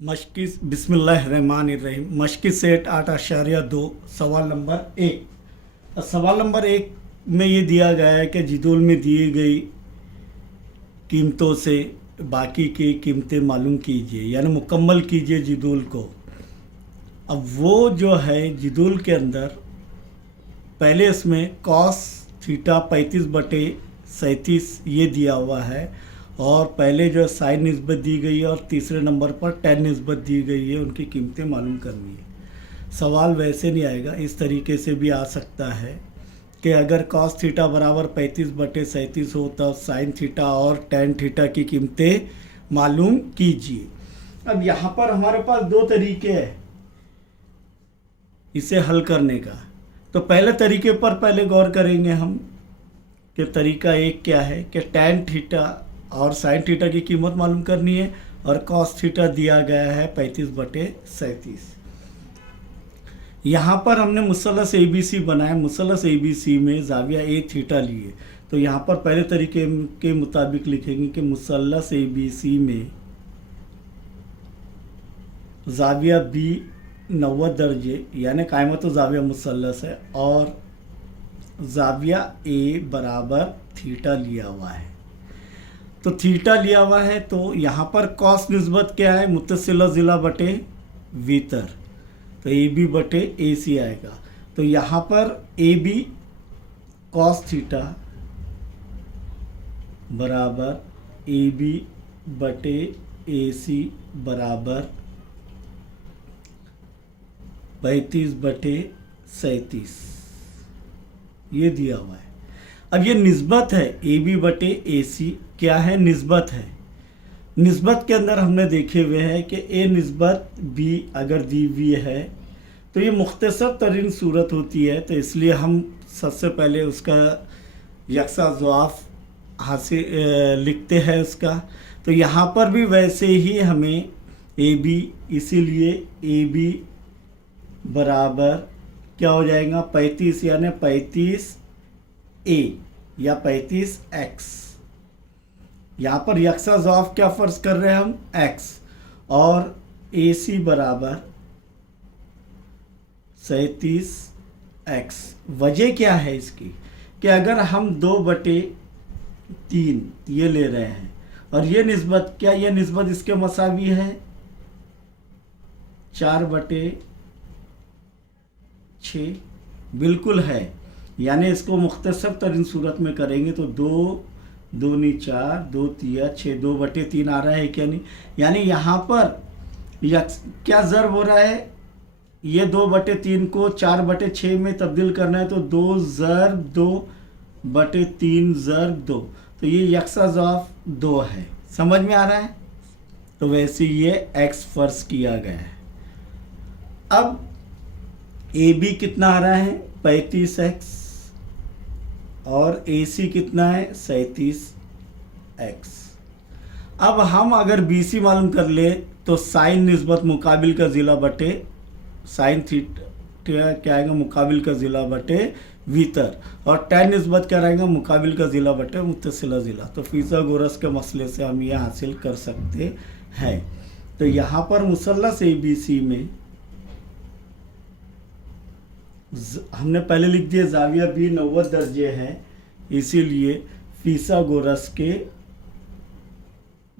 मशक़ी बिस्मिल्लाहिर्रहमानिर्रहीम मशक़ी सेट 8.2 सवाल नंबर 1। सवाल नंबर 1 में ये दिया गया है कि जिदोल में दी गई कीमतों से बाकी की कीमतें मालूम कीजिए, यानी मुकम्मल कीजिए जिदोल को। अब वो जो है जिदोल के अंदर पहले इसमें कॉस थीटा 35/37 ये दिया हुआ है, और पहले जो साइन निस्बत दी गई है और तीसरे नंबर पर टेन निस्बत दी गई है, उनकी कीमतें मालूम करनी है। सवाल वैसे नहीं आएगा, इस तरीके से भी आ सकता है कि अगर कॉस थीटा बराबर 35/37 हो तब साइन थीटा और टेन थीटा की कीमतें मालूम कीजिए। अब यहाँ पर हमारे पास दो तरीके हैं इसे हल करने का। तो पहले तरीके पर पहले गौर करेंगे हम कि तरीका एक क्या है कि टेन थीटा और साइन थीटा की कीमत मालूम करनी है, और कॉस थीटा दिया गया है 35/37। यहाँ पर हमने मुसल्लस ABC बनाया। मुसल्लस ABC में जाविया ए थीटा लिए, तो यहाँ पर पहले तरीके के मुताबिक लिखेंगे कि मुसल्लस ABC में जाविया B 90 दर्जे, यानी कायमत जाविया मुसल्लस है, और जाविया A बराबर थीटा लिया हुआ है। तो थीटा लिया हुआ है, तो यहाँ पर कॉस निस्बत क्या है, मुत्तसिला ज़िला बटे वीतर, तो AB/AC आएगा। तो यहाँ पर AB कॉस थीटा बराबर AB/AC बराबर 35/37 ये दिया हुआ है। अब ये निस्बत है, AB/AC क्या है, निस्बत है। निस्बत के अंदर हमने देखे हुए हैं कि A निस्बत B अगर दी हुई है तो ये मुख्तसर तरीन सूरत होती है, तो इसलिए हम सबसे पहले उसका यकसा ज़वाफ हासिल लिखते हैं उसका। तो यहाँ पर भी वैसे ही हमें AB, इसीलिए AB बराबर क्या हो जाएगा 35, यानी 35A या 35x। यहाँ पर यकसा ज़वाफ क्या फ़र्ज़ कर रहे हैं हम, x, और AC बराबर 37x। वजह क्या है इसकी कि अगर हम 2/3 ये ले रहे हैं, और ये निस्बत क्या, ये निस्बत इसके मसावी है 4/6, बिल्कुल है। यानी इसको मुख्तसर तरीन सूरत में करेंगे तो 2 2 4 2 3 6 2/3 आ रहा है क्या नहीं। यानी यहाँ पर क्या ज़र्ब हो रहा है, ये 2/3 को 4/6 में तब्दील करना है, तो 2 ज़र्ब 2/3 ज़र्ब 2, तो ये यकसा ज़वाफ 2 है। समझ में आ रहा है। तो वैसे ये x फ़र्ज़ किया गया है। अब AB कितना आ रहा है 35x, और AC कितना है 37x। अब हम अगर BC मालूम कर ले तो साइन निस्बत मुकाबिल का ज़िला बटे साइन थीटा क्या आएगा, मुकाबिल का ज़िला बटे वीतर, और टेन निस्बत क्या रहेगा, मुकाबिल का ज़िला बटे मुत्तसिला ज़िला। तो फिसागोरस के मसले से हम ये हासिल कर सकते हैं। तो यहाँ पर मुसल्लस ABC में हमने पहले लिख दिया जाविया B 90 दर्जे है, इसीलिए फिसागोरस के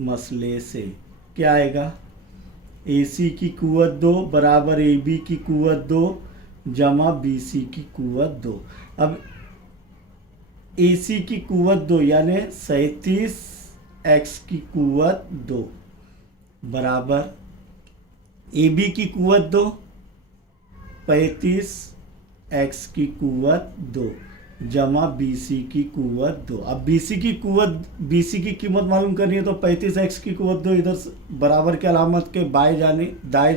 मसले से क्या आएगा, AC की कुव्वत 2 बराबर AB की कुव्वत 2 जमा BC की कुव्वत 2। अब AC की कुव्वत 2 यानी 37x की कुव्वत 2 बराबर AB की कुव्वत 2 35x की कुव्वत 2 जमा BC की कुव्वत 2। अब BC की कीमत मालूम करनी है, तो 35x की कुव्वत 2 इधर बराबर के अलामत के दाएं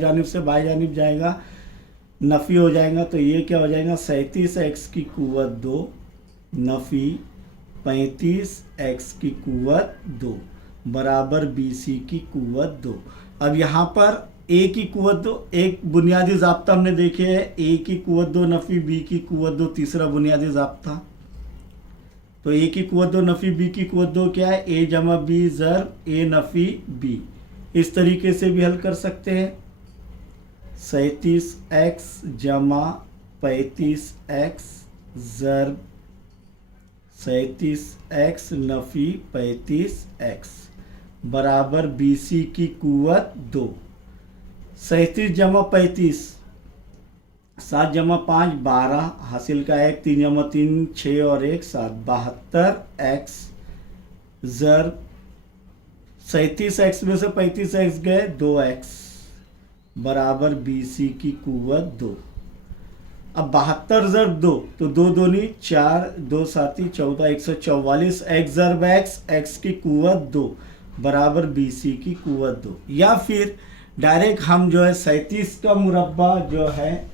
जानिब से बाएं जानिब जाएगा, नफ़ी हो जाएगा, तो ये क्या हो जाएगा 37x की कुव्वत 2 नफ़ी 35x की कुव्वत 2 बराबर BC की कुव्वत 2। अब यहाँ पर A की कुव्वत 2, एक बुनियादी ज़ाब्ता हमने देखे है, A की कुव्वत 2 नफ़ी B की कुव्वत 2 तीसरा बुनियादी ज़ाब्ता। तो A की कुव्वत 2 नफ़ी B की कुव्वत 2 क्या है, A जमा B ज़र्ब A नफ़ी B, इस तरीके से भी हल कर सकते हैं। 37x जमा 35x ज़र्ब 37x नफ़ी 35x बराबर BC की कुव्वत 2। 37 जमा 35, 7 जमा 5 12, हासिल का 1, 3 जमा 3 6 और 1 7, 72x ज़र्ब 37x में से 35x गए 2x बराबर BC की कुव्वत 2। अब 72 ज़र्ब 2 तो 2 दूनी 4, 2 साती 14, 144 x ज़र्ब x की कुव्वत 2 बराबर BC की कुव्वत 2। या फिर डायरेक्ट हम जो है 37 का मुरब्बा जो है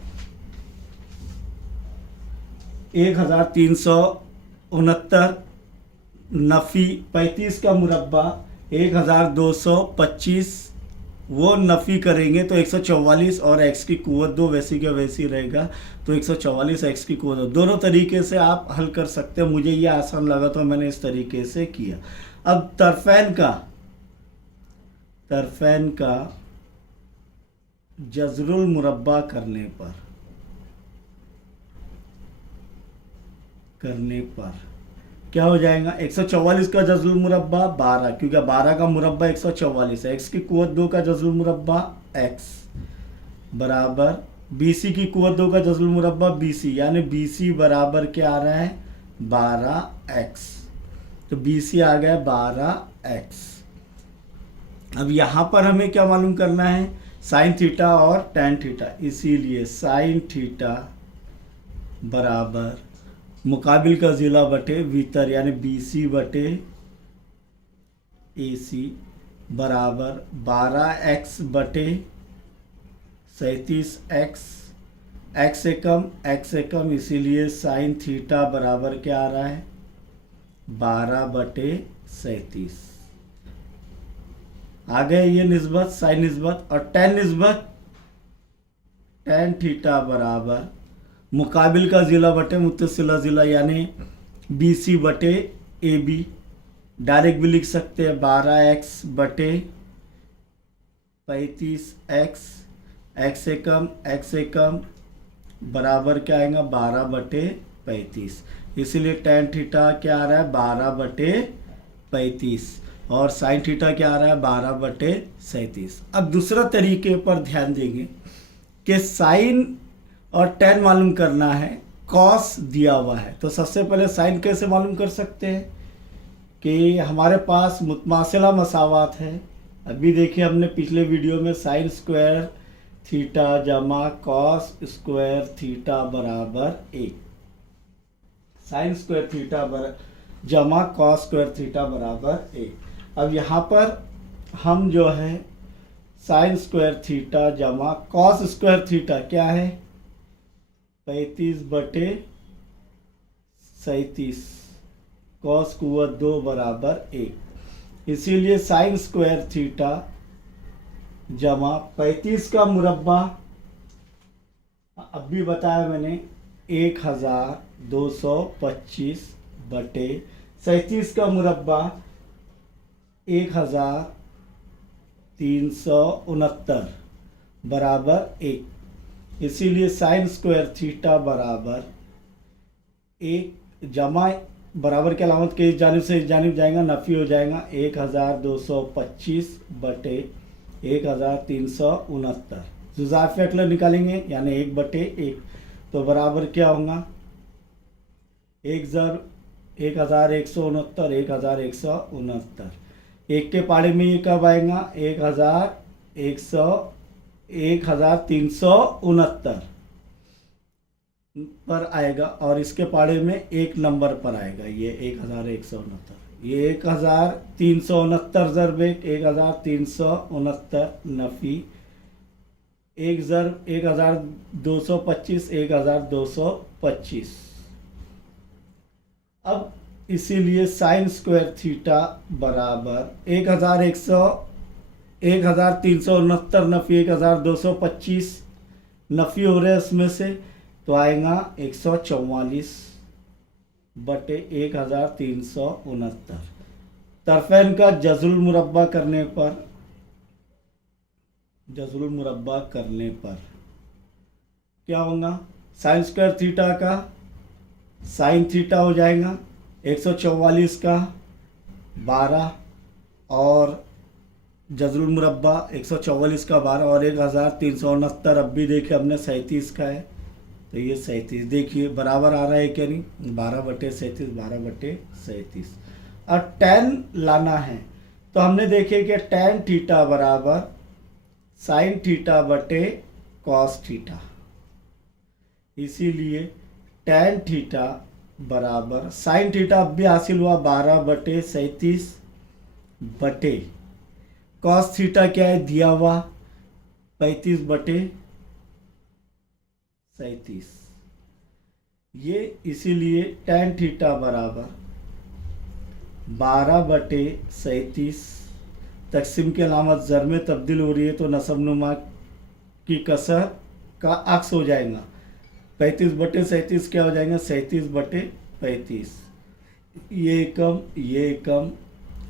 1369 नफ़ी 35 का मुरब्बा 1225 वो नफ़ी करेंगे तो 144 और x की कुव्वत 2 वैसी का वैसी रहेगा, तो 144 x की कुव्वत 2। दोनों तरीके से आप हल कर सकते हैं। मुझे ये आसान लगा तो मैंने इस तरीके से किया। अब तरफैन का जज़रुल मुरब्बा करने पर क्या हो जाएगा? 144 का जज़रुल मुरब्बा 12, क्योंकि 12 का मुरब्बा 144 है। x की कुव्वत 2 का जज़रुल मुरब्बा x बराबर BC की कुव्वत 2 का जज़रुल मुरब्बा BC, यानी BC बराबर क्या आ रहा है? 12x। तो BC आ गया 12x। अब यहाँ पर हमें क्या मालूम करना है? साइन थीटा और टैन थीटा। इसीलिए साइन थीटा बराबर मुकाबिल का ज़िला बटे भीतर, यानी BC बटे AC बराबर 12x बटे 37x, x से कम, इसीलिए साइन थीटा बराबर क्या आ रहा है? 12 बटे 37। आ गए ये निस्बत, साइन निस्बत। और टैन निस्बत, टैन थीटा बराबर मुकाबिल का ज़िला बटे मुत्तसिला ज़िला, यानी BC बटे AB। डायरेक्ट भी लिख सकते हैं 12x बटे 35x, x से कम बराबर क्या आएगा? 12 बटे 35। इसीलिए टैन थीटा क्या आ रहा है? 12 बटे 35 और साइन थीटा क्या आ रहा है? 12 बटे 37। अब दूसरा तरीके पर ध्यान देंगे कि साइन और टैन मालूम करना है, कॉस दिया हुआ है। तो सबसे पहले साइन कैसे मालूम कर सकते हैं कि हमारे पास मुतमासिला मसावात है। अभी देखिए हमने पिछले वीडियो में साइन स्क्वायर थीटा जमा कॉस स्क्वायर थीटा बराबर 1, साइन स्क्वायर थीटा जमा कॉस स्क्वायर थीटा बराबर 1। अब यहाँ पर हम जो है साइन स्क्वायर थीटा जमा कॉस स्क्वायर थीटा क्या है? 35 बटे 37, कॉस कुव्वत 2 बराबर 1। इसीलिए साइन स्क्वायर थीटा जमा 35 का मुरब्बा, अब भी बताया मैंने, 1225 बटे 37 का मुरब्बा 1369 बराबर 1। इसीलिए साइन स्क्वायर थीटा बराबर 1 जमा बराबर के अलामत के इस जानिब से इस जानिब जाएगा, नफ़ी हो जाएगा 1225 बटे 1369। जुज़ाफ फैक्टर निकालेंगे यानी 1 बटे 1, तो बराबर क्या होगा? 1 ज़र 1169, 1169। 1 के पाड़े में ये कब आएगा? 1369 पर आएगा, और इसके पाड़े में 1 नंबर पर आएगा, ये 1169। ये 1369 ज़रब 1, 1369 नफ़ी 1 ज़रब 1225, 1225। अब इसीलिए साइन स्क्वायर थीटा बराबर 1369 नफ़ी 1225 नफ़ी हो रहा है उसमें से, तो आएगा 144 बटे 1369। तरफैन का जज़रुल मुरब्बा करने पर जज़रुल मुरब्बा करने पर क्या होगा, साइन स्क्वायर थीटा का साइन थीटा हो जाएगा 144 का 12 और जज़रुल मुरब्बा 144 का 12 और 1369 अब भी देखे हमने 37 का है, तो ये 37 देखिए बराबर आ रहा है क्या नहीं, 12/37 12/37। और tan लाना है तो हमने देखे कि tan थीटा बराबर साइन थीटा बटे कॉस थीटा, इसीलिए tan थीटा बराबर साइन थीटा अब भी हासिल हुआ 12/37 बटे कॉस थीटा क्या है दिया हुआ 35/37, ये इसीलिए tan थीटा बराबर 12/37 तकसीम की अलामत ज़र में तब्दील हो रही है तो नसबनुमा की कसर का अक्स हो जाएगा, 35/37 क्या हो जाएगा 37/35, ये कम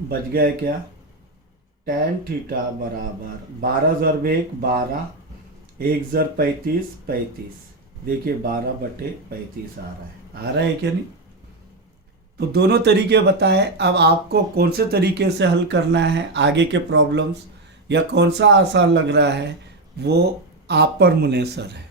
बच गया क्या, tan थीटा बराबर 12 ज़र 1 12 1 ज़र 35, देखिए 12/35 आ रहा है क्या नहीं। तो दोनों तरीके बताएं, अब आपको कौन से तरीके से हल करना है आगे के प्रॉब्लम्स या कौन सा आसान लग रहा है वो आप पर मुनहसर है।